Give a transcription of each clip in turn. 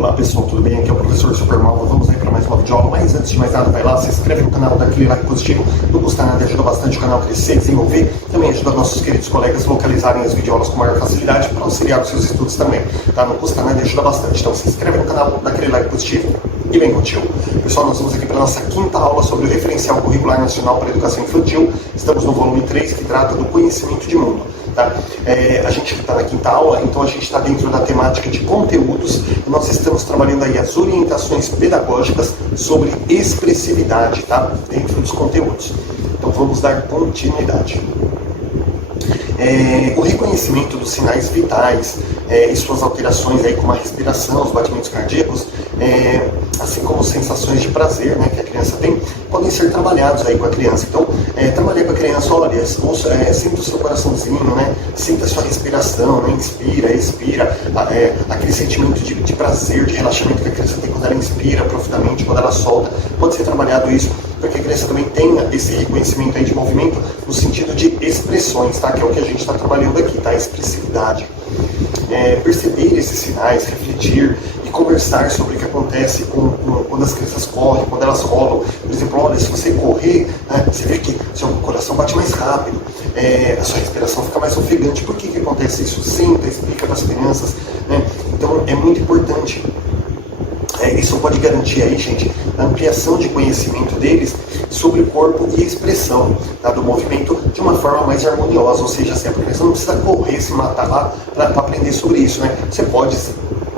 Olá pessoal, tudo bem? Aqui é o professor Supermal. Vamos aí para mais uma videoaula, mas antes de mais nada, vai lá, se inscreve no canal, dá aquele like positivo, não custa nada, ajuda bastante o canal a crescer, desenvolver, também ajuda nossos queridos colegas a localizarem as videoaulas com maior facilidade para auxiliar os seus estudos também, tá? Não custa nada e ajuda bastante, então se inscreve no canal, dá aquele like positivo e vem contigo. Pessoal, nós vamos aqui para a nossa quinta aula sobre o Referencial Curricular Nacional para a Educação Infantil. Estamos no volume 3, que trata do conhecimento de mundo. Tá? A gente está na quinta aula, então a gente está dentro da temática de conteúdos e nós estamos trabalhando aí as orientações pedagógicas sobre expressividade, tá? Dentro dos conteúdos. Então vamos dar continuidade. O reconhecimento dos sinais vitais e suas alterações aí, como a respiração, os batimentos cardíacos, assim como sensações de prazer, né, que a criança tem, podem ser trabalhados aí com a criança. Então, trabalhar com a criança, olha, sinta o seu coraçãozinho, né, sinta a sua respiração, né, inspira, expira, aquele sentimento de prazer, de relaxamento que a criança tem quando ela inspira profundamente, quando ela solta, pode ser trabalhado isso, para que a criança também tenha esse reconhecimento aí de movimento no sentido de expressões, tá? Que é o que a gente está trabalhando aqui, tá? Expressividade. Perceber esses sinais, refletir e conversar sobre o que acontece quando as crianças correm, quando elas rolam. Por exemplo, olha, se você correr, né, você vê que seu coração bate mais rápido, a sua respiração fica mais ofegante. Por que acontece isso? Senta, explica para as crianças, né? Então é muito importante. Isso pode garantir aí, gente, a ampliação de conhecimento deles sobre o corpo e a expressão, tá, do movimento de uma forma mais harmoniosa, ou seja, assim, a criança não precisa correr, se matar lá para aprender sobre isso, né? Você pode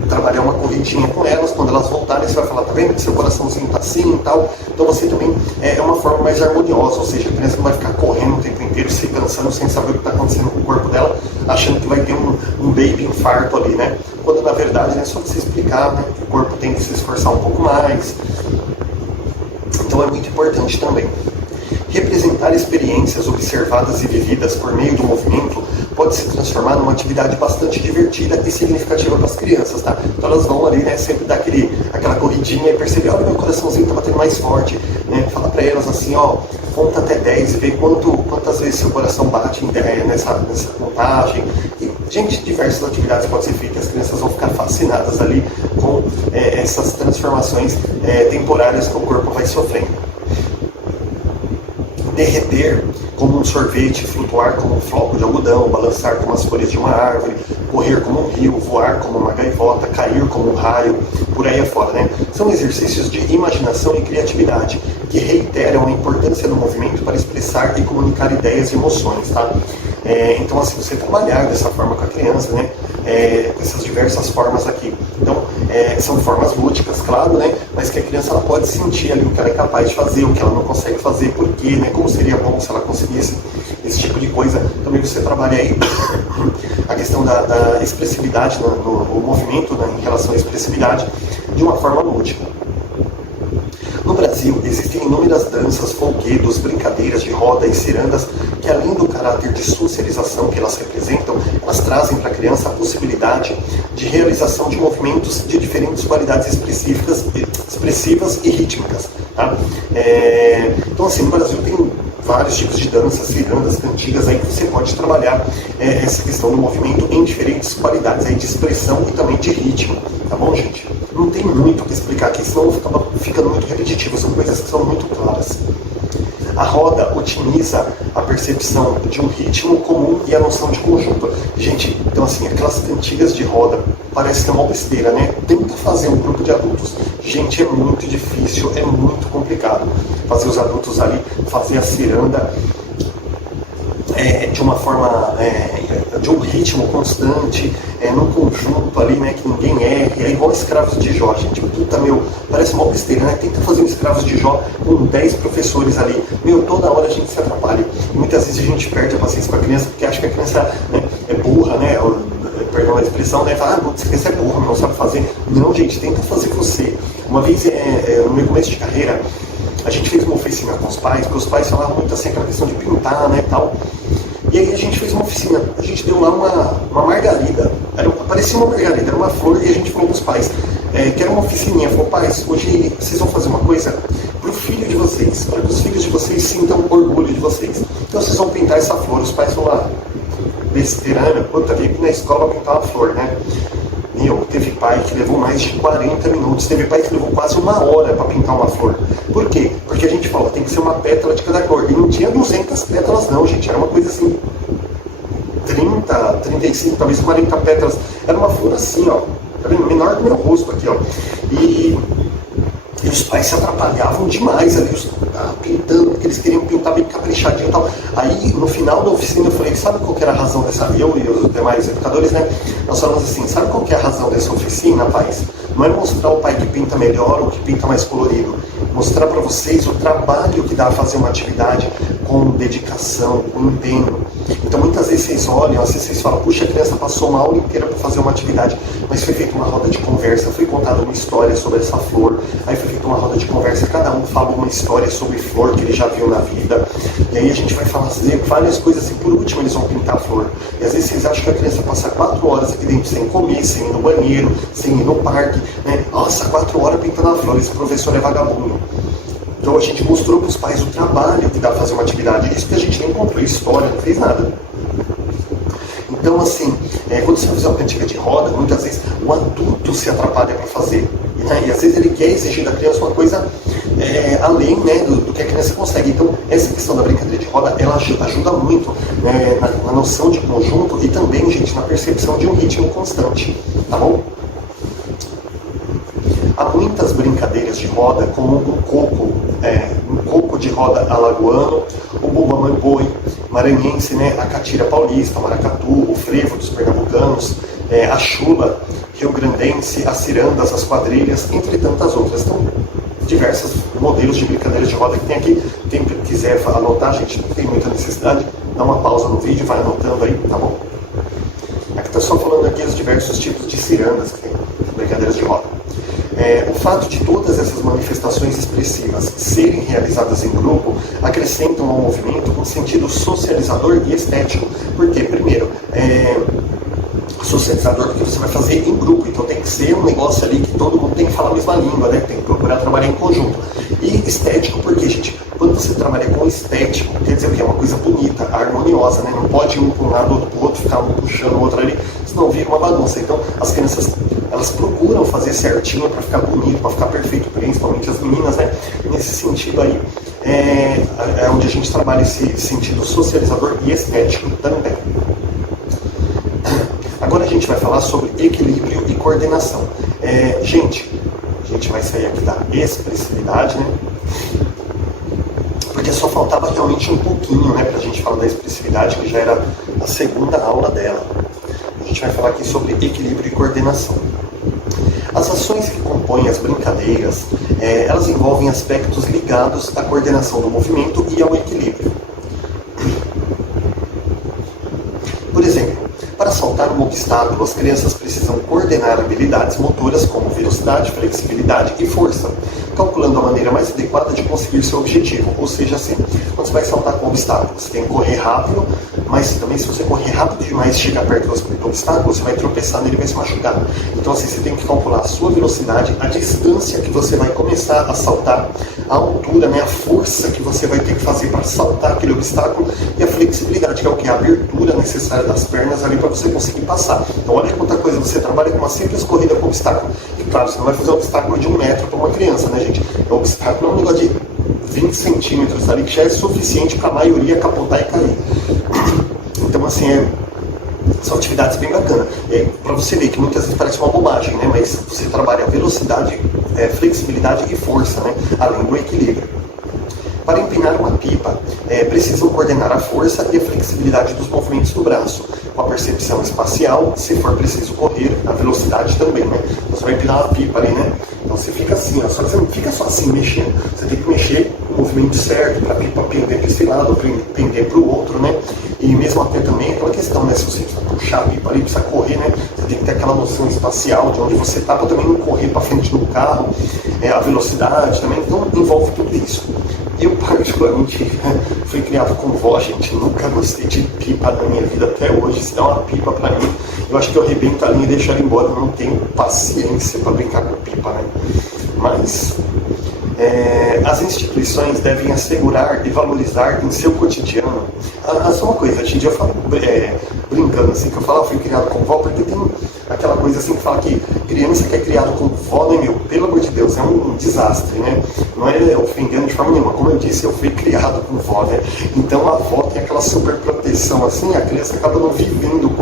trabalhar uma corridinha com elas, quando elas voltarem você vai falar, tá vendo que seu coraçãozinho tá assim e tal, então você também é uma forma mais harmoniosa, ou seja, a criança não vai ficar correndo o tempo inteiro, se cansando, sem saber o que está acontecendo com o corpo dela, achando que vai ter um baby infarto ali, né? Quando na verdade é só você explicar, né, que o corpo tem que se esforçar um pouco mais. Então é muito importante também. Representar experiências observadas e vividas por meio do movimento pode se transformar numa atividade bastante divertida e significativa para as crianças, tá? Então elas vão ali, né, sempre dar aquela corridinha e perceber, olha, meu coraçãozinho está batendo mais forte, né? Fala para elas assim, ó, conta até 10 e vê quantas vezes seu coração bate nessa contagem. E, gente, diversas atividades podem ser feitas, as crianças vão ficar fascinadas ali com essas transformações temporárias que o corpo vai sofrendo. Derreter como um sorvete, flutuar como um floco de algodão, balançar como as folhas de uma árvore, correr como um rio, voar como uma gaivota, cair como um raio, por aí afora, né? São exercícios de imaginação e criatividade que reiteram a importância do movimento para expressar e comunicar ideias e emoções, tá? Então, assim, você trabalhar dessa forma com a criança, né? Com essas diversas formas aqui. Então, são formas lúdicas, claro, né? Mas que a criança ela pode sentir ali o que ela é capaz de fazer, o que ela não consegue fazer, por quê, né? Como seria bom se ela conseguisse esse tipo de coisa. Também você trabalha aí a questão da expressividade no movimento, né? Em relação à expressividade, de uma forma lúdica. No Brasil, existem inúmeras danças, folguedos, brincadeiras de roda e cirandas que, além do caráter de socialização que elas representam, elas trazem para a criança a possibilidade de realização de movimentos de diferentes qualidades expressivas e rítmicas. Tá? Então, assim, no Brasil tem vários tipos de danças, cirandas, cantigas, aí que você pode trabalhar essa questão do movimento em diferentes qualidades aí de expressão e também de ritmo, tá bom, gente? Não tem muito o que explicar aqui, senão fica muito repetitivo, são coisas que são muito claras. A roda otimiza a percepção de um ritmo comum e a noção de conjunto. Gente, então assim, aquelas cantigas de roda parece que é uma besteira, né? Tenta fazer um grupo de adultos. Gente, é muito difícil, é muito complicado fazer os adultos ali, fazer a ciranda de uma forma, de um ritmo constante, num conjunto ali, né, que ninguém erre, é igual escravos de Jó, gente, puta, meu, parece uma besteira, né, tenta fazer um escravos de Jó com 10 professores ali, meu, toda hora a gente se atrapalha, e muitas vezes a gente perde a paciência com a criança, porque acha que a criança, né, é burra, né, perdão a expressão, né, fala, essa criança é burra, não sabe fazer. Não, gente, tenta fazer você. Uma vez, no meu começo de carreira, a gente fez uma oficina com os pais, porque os pais falavam muito assim, aquela questão de pintar, né, tal. E aí a gente fez uma oficina, a gente deu lá uma margarida, parecia uma margarida, era uma flor, e a gente falou para os pais, que era uma oficininha, falou, pais, hoje vocês vão fazer uma coisa para o filho de vocês, para que os filhos de vocês sintam orgulho de vocês. Então vocês vão pintar essa flor, os pais vão lá, besteira, né? Puta, veio na escola pintar uma flor, né? Teve pai que levou mais de 40 minutos, teve pai que levou quase 1 hora para pintar uma flor. Por quê? Porque a gente fala, tem que ser uma pétala de cada cor. E não tinha 200 pétalas não, gente. Era uma coisa assim, 30, 35, talvez 40 pétalas. Era uma flor assim, ó, menor que o meu rosto aqui, ó. E os pais se atrapalhavam demais ali, pintando, porque eles queriam pintar bem caprichadinho e tal. Aí, no final da oficina, eu falei, sabe qual que era a razão dessa... Eu e os demais educadores, né? Nós falamos assim, sabe qual que é a razão dessa oficina, pais? Não é mostrar o pai que pinta melhor ou que pinta mais colorido. Mostrar para vocês o trabalho que dá a fazer uma atividade com dedicação, com empenho. Então, muitas vezes vocês olham, às vezes vocês falam, puxa, a criança passou uma aula inteira para fazer uma atividade, mas foi feita uma roda de conversa, foi contada uma história sobre essa flor, aí foi feita uma roda de conversa, cada um fala uma história sobre flor que ele já viu na vida, e aí a gente vai fazer várias coisas e por último eles vão pintar a flor. E às vezes vocês acham que a criança passa 4 horas aqui dentro sem comer, sem ir no banheiro, sem ir no parque, né? Nossa, 4 horas pintando a flor, esse professor é vagabundo. Então a gente mostrou para os pais o trabalho que dá para fazer uma atividade. Isso que a gente nem comprou história, não fez nada. Então assim, quando você vai fazer uma cantiga de roda, muitas vezes o adulto se atrapalha para fazer. Né? E às vezes ele quer exigir da criança uma coisa além, né, do que a criança consegue. Então essa questão da brincadeira de roda, ela ajuda muito, né, na noção de conjunto e também, gente, na percepção de um ritmo constante. Tá bom? Há muitas brincadeiras de roda, como um coco de roda alagoano, o bumba-meu-boi maranhense, né, a catira paulista, o maracatu, o frevo dos pernambucanos, a chula rio-grandense, as cirandas, as quadrilhas, entre tantas outras. Então, diversos modelos de brincadeiras de roda que tem aqui. Quem quiser anotar, gente, não tem muita necessidade, dá uma pausa no vídeo, vai anotando aí, tá bom? Aqui está só falando aqui os diversos tipos de cirandas que tem, brincadeiras de roda. O fato de todas essas manifestações expressivas serem realizadas em grupo acrescentam ao movimento um sentido socializador e estético. Por quê? Primeiro, socializador porque você vai fazer em grupo, então tem que ser um negócio ali que todo mundo tem que falar a mesma língua, né? Tem que procurar trabalhar em conjunto. E estético porque, gente, quando você trabalha com estético, quer dizer o quê? É uma coisa bonita, harmoniosa, né? Não pode um para um lado, outro para o outro, ficar um puxando o outro ali, senão vira uma bagunça. Então, as crianças, elas procuram fazer certinho para ficar bonito, para ficar perfeito, principalmente as meninas, né? Nesse sentido aí, é onde a gente trabalha esse sentido socializador e estético também. Agora a gente vai falar sobre equilíbrio e coordenação. Gente, a gente vai sair aqui da expressividade, né? Porque só faltava realmente um pouquinho, né, para a gente falar da expressividade, que já era a segunda aula dela. A gente vai falar aqui sobre equilíbrio e coordenação. As ações que compõem as brincadeiras, elas envolvem aspectos ligados à coordenação do movimento e ao equilíbrio. Por exemplo, para saltar um obstáculo, as crianças precisam coordenar habilidades motoras como velocidade, flexibilidade e força, calculando a maneira mais adequada de conseguir seu objetivo. Ou seja, assim, quando você vai saltar com um obstáculo, você tem que correr rápido, mas também se você correr rápido demais e chegar perto do obstáculo, você vai tropeçar nele e vai se machucar. Então assim, você tem que calcular a sua velocidade, a distância que você vai começar a saltar, a altura, né, a força que você vai ter que fazer para saltar aquele obstáculo e a flexibilidade, que é o que? A abertura necessária das pernas ali para você conseguir passar. Então olha quanta coisa, você trabalha com uma simples corrida com obstáculo. E claro, você não vai fazer um obstáculo de 1 metro para uma criança, né, gente? O obstáculo é um negócio de 20 centímetros ali, que já é suficiente para a maioria capotar e cair. Então assim, são atividades bem bacanas. Para você ver que muitas vezes parece uma bobagem, né? Mas você trabalha velocidade, flexibilidade e força, né? Além do equilíbrio. Para empinar uma pipa, precisam coordenar a força e a flexibilidade dos movimentos do braço, com a percepção espacial, se for preciso correr, a velocidade também, né? Você vai empinar uma pipa ali, né? Então você fica assim, ó, só que você não fica só assim mexendo, você tem que mexer no movimento certo para a pipa pender para esse lado, pender para o outro, né? E mesmo até também aquela questão, né? Se você precisa puxar a pipa ali, precisa correr, né? Você tem que ter aquela noção espacial de onde você está para também não correr para frente do carro, a velocidade também, então envolve tudo isso. Eu, particularmente, fui criado com vó, gente. Nunca gostei de pipa na minha vida até hoje. Se dá uma pipa pra mim, eu acho que eu arrebento a linha e deixo ela embora. Eu não tenho paciência para brincar com pipa, né? Mas as instituições devem assegurar e valorizar em seu cotidiano. Só uma coisa, gente, eu falo brincando assim, que eu falo, fui criado com vó, porque tem aquela coisa assim que fala que criança que é criado com vó, né, meu, pelo amor de Deus, é um desastre, né? Não é ofendendo de forma nenhuma, como eu disse, eu fui criado com vó, né? Então a avó tem aquela super proteção, assim, a criança acaba não vivendo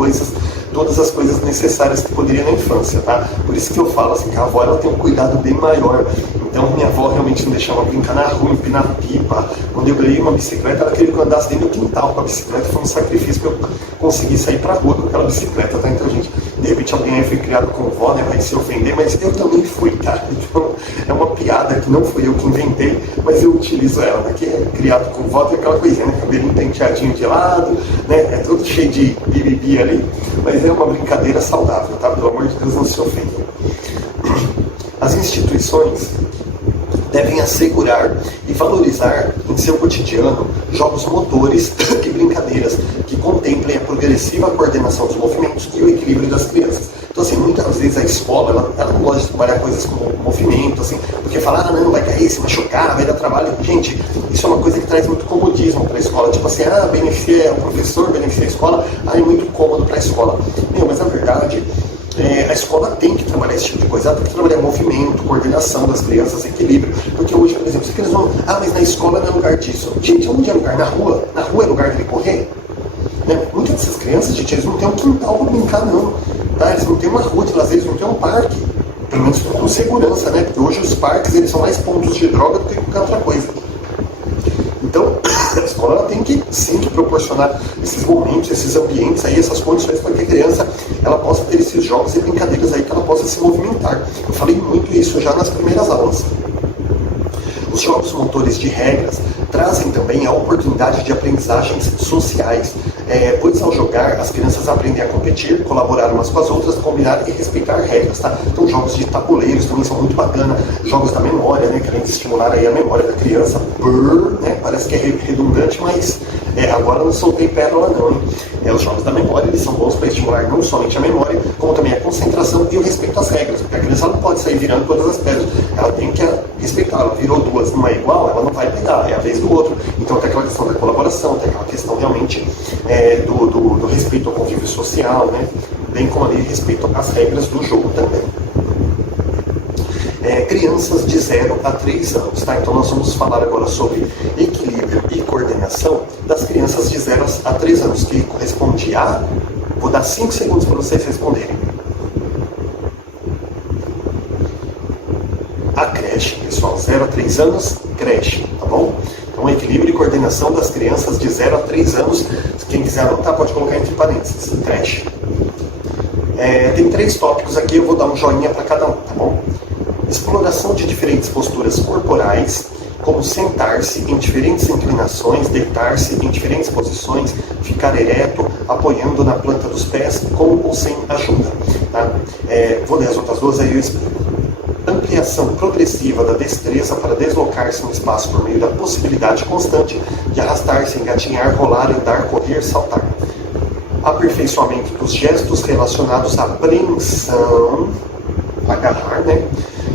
todas as coisas necessárias que poderia na infância, tá? Por isso que eu falo assim, que a avó ela tem um cuidado bem maior. Então minha avó realmente não deixava brincar na rua, empinar pipa. Quando eu ganhei uma bicicleta, ela queria que eu andasse dentro do quintal com a bicicleta. Foi um sacrifício para eu conseguir sair pra rua com aquela bicicleta, tá? Então, gente, de repente alguém aí foi criado com vó, né? Vai se ofender, mas eu também fui, tá? Então é uma piada que não fui eu que inventei, mas eu utilizo ela, né? Que é criado com vó, tem aquela coisinha, né? Cabelinho penteadinho de lado, né? É tudo cheio de bibibi ali, mas é uma brincadeira saudável, tá? Pelo amor de Deus, não se ofenda. As instituições devem assegurar e valorizar em seu cotidiano jogos motores e brincadeiras que contemplem a progressiva coordenação dos movimentos e o equilíbrio das crianças. Então, assim, muitas vezes a escola, ela não gosta de trabalhar coisas como movimento, assim, porque fala, não, vai cair, se machucar, vai dar trabalho. Gente, isso é uma coisa que traz muito comodismo para a escola. Tipo assim, beneficia o professor, beneficia a escola, é muito cômodo para a escola. Mas na verdade, a escola tem que trabalhar esse tipo de coisa, ela tem que trabalhar movimento, coordenação das crianças, equilíbrio, porque hoje, por exemplo, se eles vão, mas na escola não é lugar disso. Gente, onde é lugar? Na rua? Na rua é lugar de ele correr? Né? Muitas dessas crianças, gente, eles não têm um quintal para brincar, não. Tá? Eles não têm uma rua de lazer, eles não têm um parque. Pelo menos com segurança, né? Porque hoje os parques, eles são mais pontos de droga do que qualquer outra coisa. Então, a escola ela tem que, sim, que proporcionar esses momentos, esses ambientes, aí, essas condições para que a criança ela possa ter esses jogos e brincadeiras aí que ela possa se movimentar. Eu falei muito isso já nas primeiras aulas. Os jogos motores de regras trazem também a oportunidade de aprendizagens sociais, pois ao jogar as crianças aprendem a competir, colaborar umas com as outras, combinar e respeitar regras, tá? Então jogos de tabuleiros também são muito bacanas, jogos da memória, né, querendo estimular aí a memória da criança, né, parece que é redundante, mas agora não soltei pérola não, hein? Os jogos da memória, eles são bons para estimular não somente a memória, como também a concentração e o respeito às regras, porque a criança não pode sair virando todas as pedras, ela tem que respeitar, ela virou duas, não é igual, ela não vai pegar, é a vez do outro. Então tem aquela questão da colaboração, tem aquela questão realmente do respeito ao convívio social, né? Bem como ali respeito às regras do jogo também. Crianças de 0 a 3 anos, tá? Então nós vamos falar agora sobre equilíbrio e coordenação das crianças de 0 a 3 anos, que corresponde a... Vou dar 5 segundos para vocês responderem. A creche, pessoal, 0 a 3 anos, creche, tá bom? Então, equilíbrio e coordenação das crianças de 0 a 3 anos, quem quiser anotar pode colocar entre parênteses, creche. Tem 3 tópicos aqui, eu vou dar um joinha para cada um, tá bom? Exploração de diferentes posturas corporais, como sentar-se em diferentes inclinações, deitar-se em diferentes posições, ficar ereto, apoiando na planta dos pés, com ou sem ajuda. Tá? Vou ler as outras duas, aí eu explico. Ampliação progressiva da destreza para deslocar-se no espaço por meio da possibilidade constante de arrastar-se, engatinhar, rolar, andar, correr, saltar. Aperfeiçoamento dos gestos relacionados à apreensão, agarrar, né?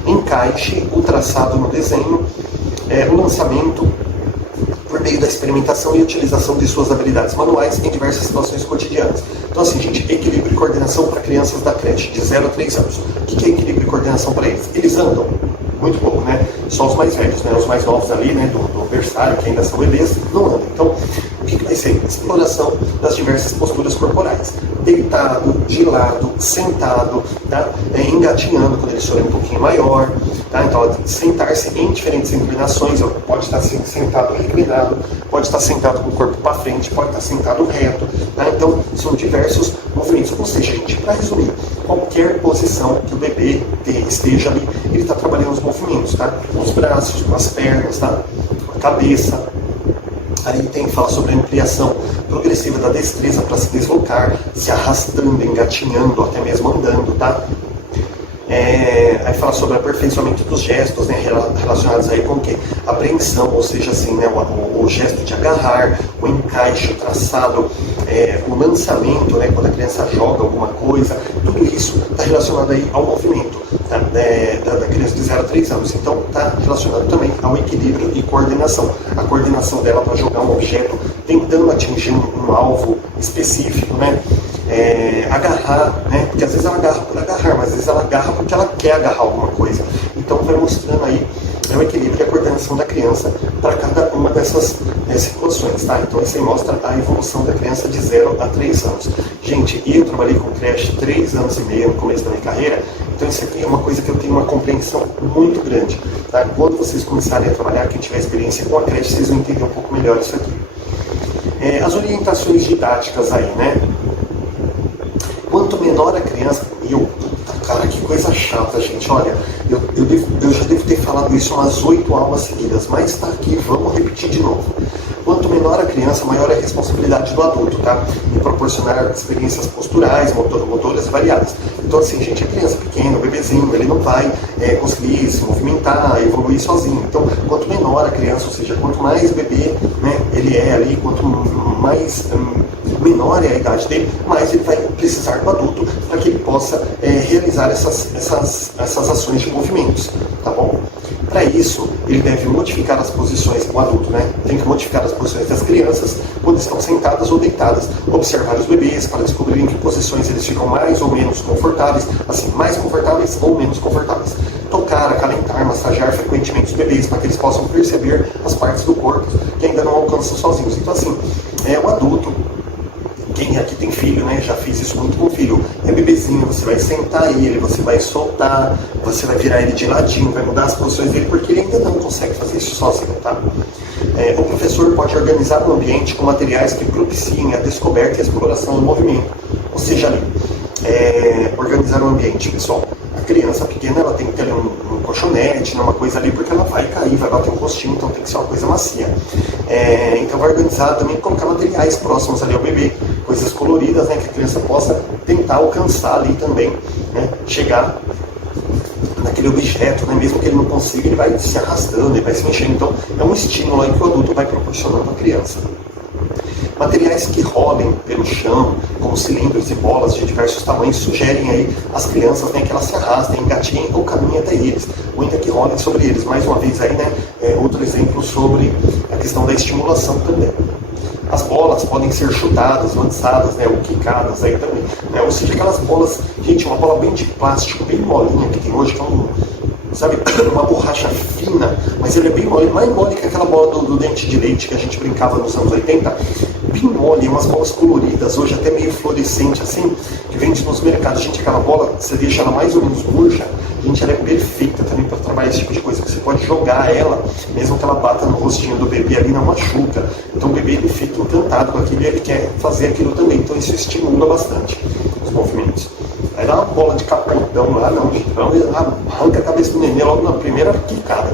Encaixe, o traçado no desenho, o lançamento por meio da experimentação e utilização de suas habilidades manuais em diversas situações cotidianas. Então, assim, gente, equilíbrio e coordenação para crianças da creche de 0 a 3 anos. O que é equilíbrio e coordenação para eles? Eles andam muito pouco, né? Só os mais velhos, né? Os mais novos ali, né? Do berçário, que ainda são bebês, não andam. Então, o que vai ser? Exploração das diversas posturas corporais. Deitado, de lado, sentado, tá? Engatinhando quando eles forem um pouquinho maior, tá? Então, sentar-se em diferentes inclinações, pode estar sentado reclinado, pode estar sentado com o corpo para frente, pode estar sentado reto, tá? Então, são diversos movimentos. Ou seja, gente, para resumir, qualquer posição que o bebê esteja ali, ele está trabalhando os movimentos, tá? Com os braços, com as pernas, tá? Com a cabeça. Aí fala sobre a ampliação progressiva da destreza para se deslocar, se arrastando, engatinhando, até mesmo andando, tá? Aí fala sobre o aperfeiçoamento dos gestos, né, relacionados aí com o quê? Apreensão, ou seja, assim, né, o gesto de agarrar, o encaixe, o traçado, o lançamento, né, quando a criança joga alguma coisa, tudo isso está relacionado aí ao movimento, tá, da criança de 0 a 3 anos. Então está relacionado também ao equilíbrio e coordenação. A coordenação dela para jogar um objeto tentando atingir um alvo específico, né? agarrar, né? Porque às vezes ela agarra por agarrar, mas às vezes ela agarra porque ela quer agarrar alguma coisa. Então vai mostrando aí o equilíbrio e a coordenação da criança para cada uma dessas situações, tá? Então isso aí mostra a evolução da criança de 0 a 3 anos. Gente, eu trabalhei com creche 3 anos e meio no começo da minha carreira, então isso aqui é uma coisa que eu tenho uma compreensão muito grande, tá? Quando vocês começarem a trabalhar, quem tiver experiência com a creche, vocês vão entender um pouco melhor isso aqui. As orientações didáticas aí, né? Quanto menor a criança, cara, que coisa chata, gente. Olha, eu já devo ter falado isso umas 8 aulas seguidas, mas tá aqui, vamos repetir de novo. Quanto menor a criança, maior é a responsabilidade do adulto, tá? Em proporcionar experiências posturais, motoras variadas. Então, assim, gente, a criança pequena, o bebezinho, ele não vai conseguir se movimentar, evoluir sozinho. Então, quanto menor a criança, ou seja, quanto mais bebê, né, ele é ali, quanto mais menor é a idade dele, mais ele vai precisar do adulto para que ele possa realizar essas ações de movimentos, tá bom? Para isso, ele deve modificar as posições, o adulto, né? Tem que modificar as posições das crianças quando estão sentadas ou deitadas, observar os bebês para descobrir em que posições eles ficam mais ou menos confortáveis, assim, mais confortáveis ou menos confortáveis. Tocar, acalentar, massagear frequentemente os bebês para que eles possam perceber as partes do corpo que ainda não alcançam sozinhos. Então, assim, o adulto, quem aqui tem filho, né? Já fiz isso muito com o filho. É bebezinho, você vai sentar ele, você vai soltar, você vai virar ele de ladinho, vai mudar as posições dele, porque ele ainda não consegue fazer isso sozinho, tá? O professor pode organizar o ambiente com materiais que propiciem a descoberta e a exploração do movimento. Ou seja, ali, organizar o ambiente, pessoal. A criança pequena, ela tem que ter um colchonete, uma coisa ali, porque ela vai cair, vai bater um rostinho, então tem que ser uma coisa macia. Então vai organizar também, colocar materiais próximos ali ao bebê, coisas coloridas, né, que a criança possa tentar alcançar ali também, né, chegar naquele objeto, né, mesmo que ele não consiga, ele vai se arrastando, ele vai se mexendo. Então é um estímulo aí que o adulto vai proporcionando à criança. Materiais que rolem pelo chão, como cilindros e bolas de diversos tamanhos, sugerem aí às crianças, né, que elas se arrastem, engatinhem ou caminhem até eles, ou ainda que rolem sobre eles. Mais uma vez aí, né, outro exemplo sobre a questão da estimulação também. As bolas podem ser chutadas, lançadas, né, ou quicadas aí também, né? Ou seja, aquelas bolas, gente, uma bola bem de plástico, bem molinha que tem hoje, que é sabe, uma borracha fina, mas ele é bem mole, mais mole que aquela bola do dente de leite que a gente brincava nos anos 80, bem mole, umas bolas coloridas, hoje até meio fluorescente assim, que vende nos mercados. Gente, aquela bola, você deixa ela mais ou menos murcha, gente, ela é perfeita também para trabalhar esse tipo de coisa, que você pode jogar ela, mesmo que ela bata no rostinho do bebê ali, não machuca. Então o bebê, ele fica encantado com aquilo e ele quer fazer aquilo também, então isso estimula bastante os movimentos. Aí dá uma bola de capotão lá, não, gente, arranca a cabeça do neném logo na primeira quicada.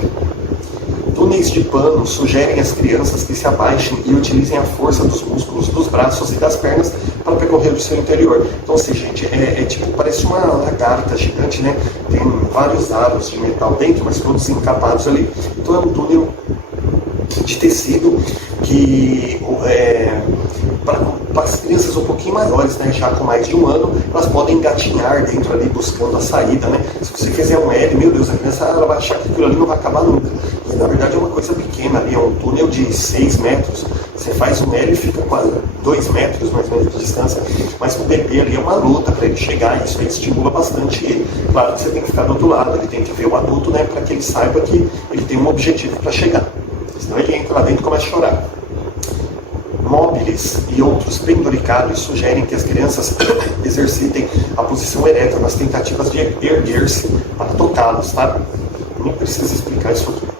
Túneis de pano sugerem às crianças que se abaixem e utilizem a força dos músculos dos braços e das pernas para percorrer o seu interior. Então, assim, gente, tipo, parece uma lagarta gigante, né? Tem vários aros de metal dentro, mas todos encapados ali. Então é um túnel de tecido que para as crianças um pouquinho maiores, né, já com mais de 1 ano, elas podem engatinhar dentro ali buscando a saída, né? Se você fizer um L, meu Deus, a criança ela vai achar que aquilo ali não vai acabar nunca. E na verdade é uma coisa pequena ali, é um túnel de 6 metros. Você faz um L e fica quase 2 metros mais ou menos de distância, mas o bebê ali é uma luta para ele chegar, e isso aí estimula bastante ele. Claro que você tem que ficar do outro lado, ele tem que ver o adulto, né, para que ele saiba que ele tem um objetivo para chegar. Senão ele entra lá dentro e começa a chorar. Móveis e outros penduricalhos sugerem que as crianças exercitem a posição ereta nas tentativas de erguer-se para tocá-los, tá? Nem precisa explicar isso aqui.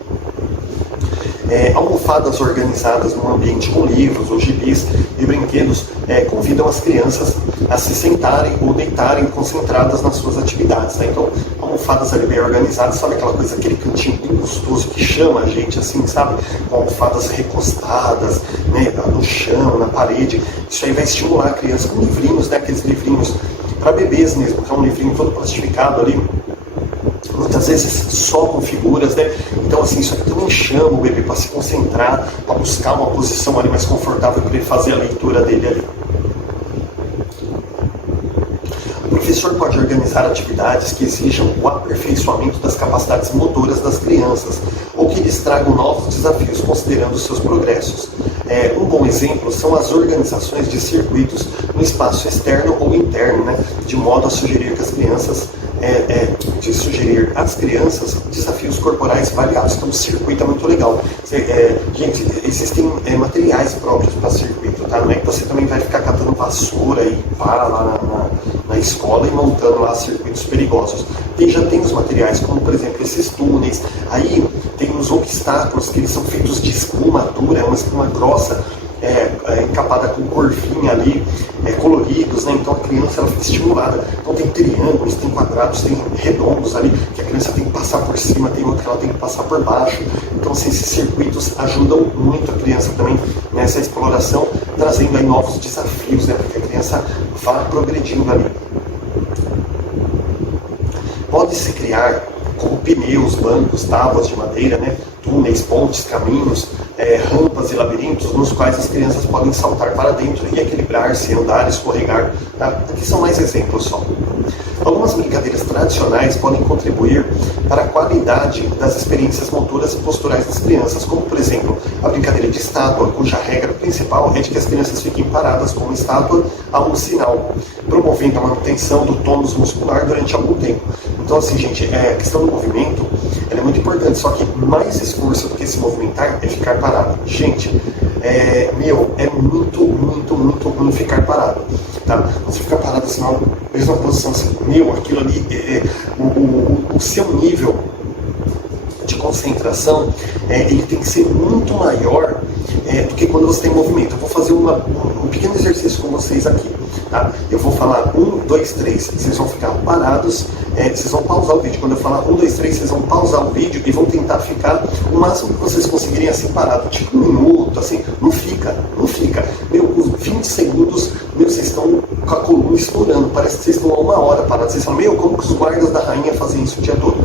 Almofadas organizadas num ambiente com livros ou gibis e brinquedos convidam as crianças a se sentarem ou deitarem concentradas nas suas atividades, né? Então, almofadas ali bem organizadas, sabe aquela coisa, aquele cantinho bem gostoso que chama a gente assim, sabe? Com almofadas recostadas, né, no chão, na parede. Isso aí vai estimular a criança com livrinhos, né? Aqueles livrinhos para bebês mesmo, que é um livrinho todo plastificado ali, muitas vezes só com figuras, né? Então, assim, isso aqui também chama o bebê para se concentrar, para buscar uma posição ali mais confortável para ele fazer a leitura dele ali. professor pode organizar atividades que exijam o aperfeiçoamento das capacidades motoras das crianças ou que lhes tragam novos desafios considerando seus progressos. Um bom exemplo são as organizações de circuitos no espaço externo ou interno, né, de modo a sugerir que as crianças às crianças desafios corporais variados. Então o circuito é muito legal. Gente, existem materiais próprios para circuito, tá? Não é que você também vai ficar catando vassoura e pá lá na escola e montando lá circuitos perigosos. Já tem os materiais, como por exemplo esses túneis. Aí tem os obstáculos que eles são feitos de espuma dura, é uma espuma grossa, encapada com corvinha ali, coloridos, né? Então a criança ela fica estimulada. Então tem triângulos, tem quadrados, tem redondos ali, que a criança tem que passar por cima, tem outro que ela tem que passar por baixo. Então assim, esses circuitos ajudam muito a criança também nessa exploração, trazendo aí novos desafios, né? Para que a criança vá progredindo ali. Pode-se criar como pneus, bancos, tábuas de madeira, né? Túneis, pontes, caminhos, rampas e labirintos nos quais as crianças podem saltar para dentro e equilibrar-se, andar, escorregar. Tá? Aqui são mais exemplos só. Algumas brincadeiras tradicionais podem contribuir para a qualidade das experiências motoras e posturais das crianças, como, por exemplo, a brincadeira de estátua, cuja regra principal é de que as crianças fiquem paradas como estátua a um sinal, promovendo a manutenção do tônus muscular durante algum tempo. Então, assim, gente, a questão do movimento ela é muito importante, só que mais esforço do que se movimentar é ficar parado. Gente, é muito ruim ficar parado. Tá? Você ficar parado assim, na mesma posição, assim, aquilo ali, o seu nível de concentração, ele tem que ser muito maior do que quando você tem movimento. Eu vou fazer um pequeno exercício com vocês aqui. Tá? Eu vou falar 1, 2, 3, vocês vão ficar parados, vocês vão pausar o vídeo. Quando eu falar 1, 2, 3, vocês vão pausar o vídeo e vão tentar ficar o máximo que vocês conseguirem assim parado, tipo 1 minuto, assim, não fica. Os 20 segundos, vocês estão com a coluna estourando, parece que vocês estão há 1 hora parados. Vocês falam, como que os guardas da rainha fazem isso o dia todo?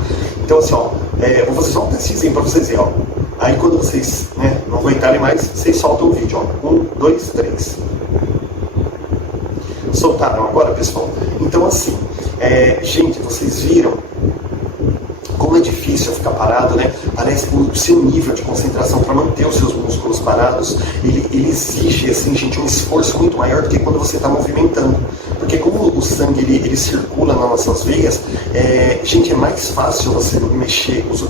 Então assim, eu vou fazer só um testezinho para vocês verem, Aí quando vocês não aguentarem mais, vocês soltam o vídeo, 1, 2, 3. Soltaram agora, pessoal? Então assim, gente, vocês viram como é difícil ficar parado, né? Parece que o seu nível de concentração para manter os seus músculos parados, ele exige, assim, gente, um esforço muito maior do que quando você está movimentando. Porque como o sangue ele circula nas nossas veias, gente, é mais fácil você mexer os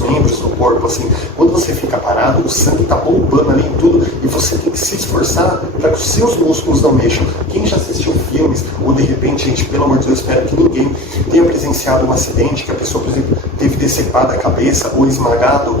membros do corpo, assim. Quando você fica parado, o sangue está bombando ali em tudo e você tem que se esforçar para que os seus músculos não mexam. Quem já assistiu filmes, ou de repente, gente, pelo amor de Deus, espero que ninguém tenha presenciado um acidente, que a pessoa, por exemplo, teve decepada a cabeça ou esmagado,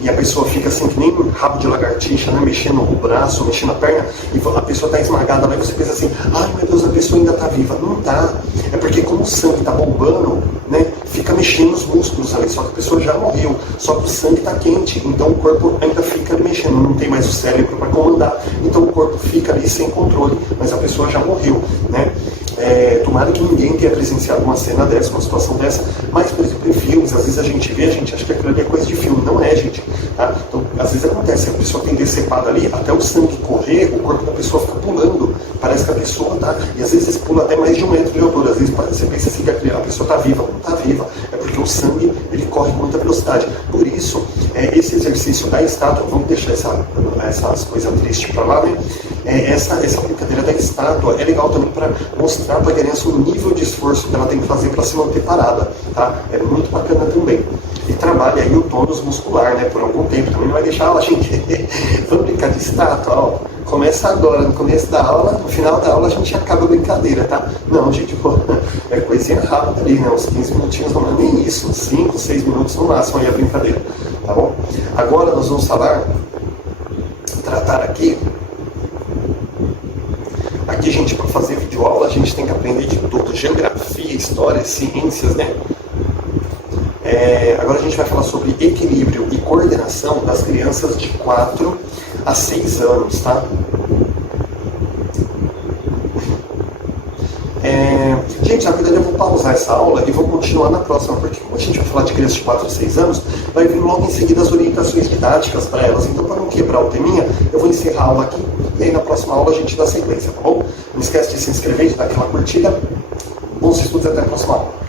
e a pessoa fica assim, que nem um rabo de lagartixa, né? Mexendo o braço, mexendo a perna, e a pessoa está esmagada lá, e você pensa assim, ai meu Deus, a pessoa ainda está viva. Não está. É porque como o sangue está bombando, né? Fica mexendo os músculos ali, só que a pessoa já morreu, só que o sangue está quente, então o corpo ainda fica mexendo, não tem mais o cérebro para comandar, então o corpo fica ali sem controle, mas a pessoa já morreu, né? Tomara que ninguém tenha presenciado uma cena dessa, uma situação dessa, mas, por exemplo, em filmes, às vezes a gente vê, a gente acha que aquilo ali é coisa de filme, não é, gente, tá? Então, às vezes acontece, a pessoa tem decepada ali, até o sangue correr, o corpo da pessoa fica pulando, parece que a pessoa tá, e às vezes pula até mais de 1 metro de altura, às vezes você pensa assim que a pessoa está viva, não está viva, é porque o sangue, ele corre com muita velocidade. Por isso, esse exercício da estátua, vamos deixar essas coisas tristes para lá, né? Essa brincadeira da estátua é legal também para mostrar para a criança o nível de esforço que ela tem que fazer para se manter parada, tá? É muito bacana também. E trabalha aí o tônus muscular, né? Por algum tempo. Também não vai deixar gente. Vamos brincar de estátua, Começa agora, no começo da aula, no final da aula a gente acaba a brincadeira, tá? Não, gente, é coisinha rápida ali, né? Uns 15 minutinhos, não é nem isso, 5, 6 minutos no máximo aí a brincadeira, tá bom? Agora nós vamos tratar aqui, gente, para fazer videoaula a gente tem que aprender de tudo, geografia, história, ciências, né? Agora a gente vai falar sobre equilíbrio e coordenação das crianças de 4 a 6 anos, tá? Gente, na verdade eu vou pausar essa aula e vou continuar na próxima, porque como a gente vai falar de crianças de 4 a 6 anos, vai vir logo em seguida as orientações didáticas para elas. Então, para não quebrar o teminha, eu vou encerrar a aula aqui e aí na próxima aula a gente dá sequência, tá bom? Não esquece de se inscrever, de dar aquela curtida Bons estudos e até a próxima aula.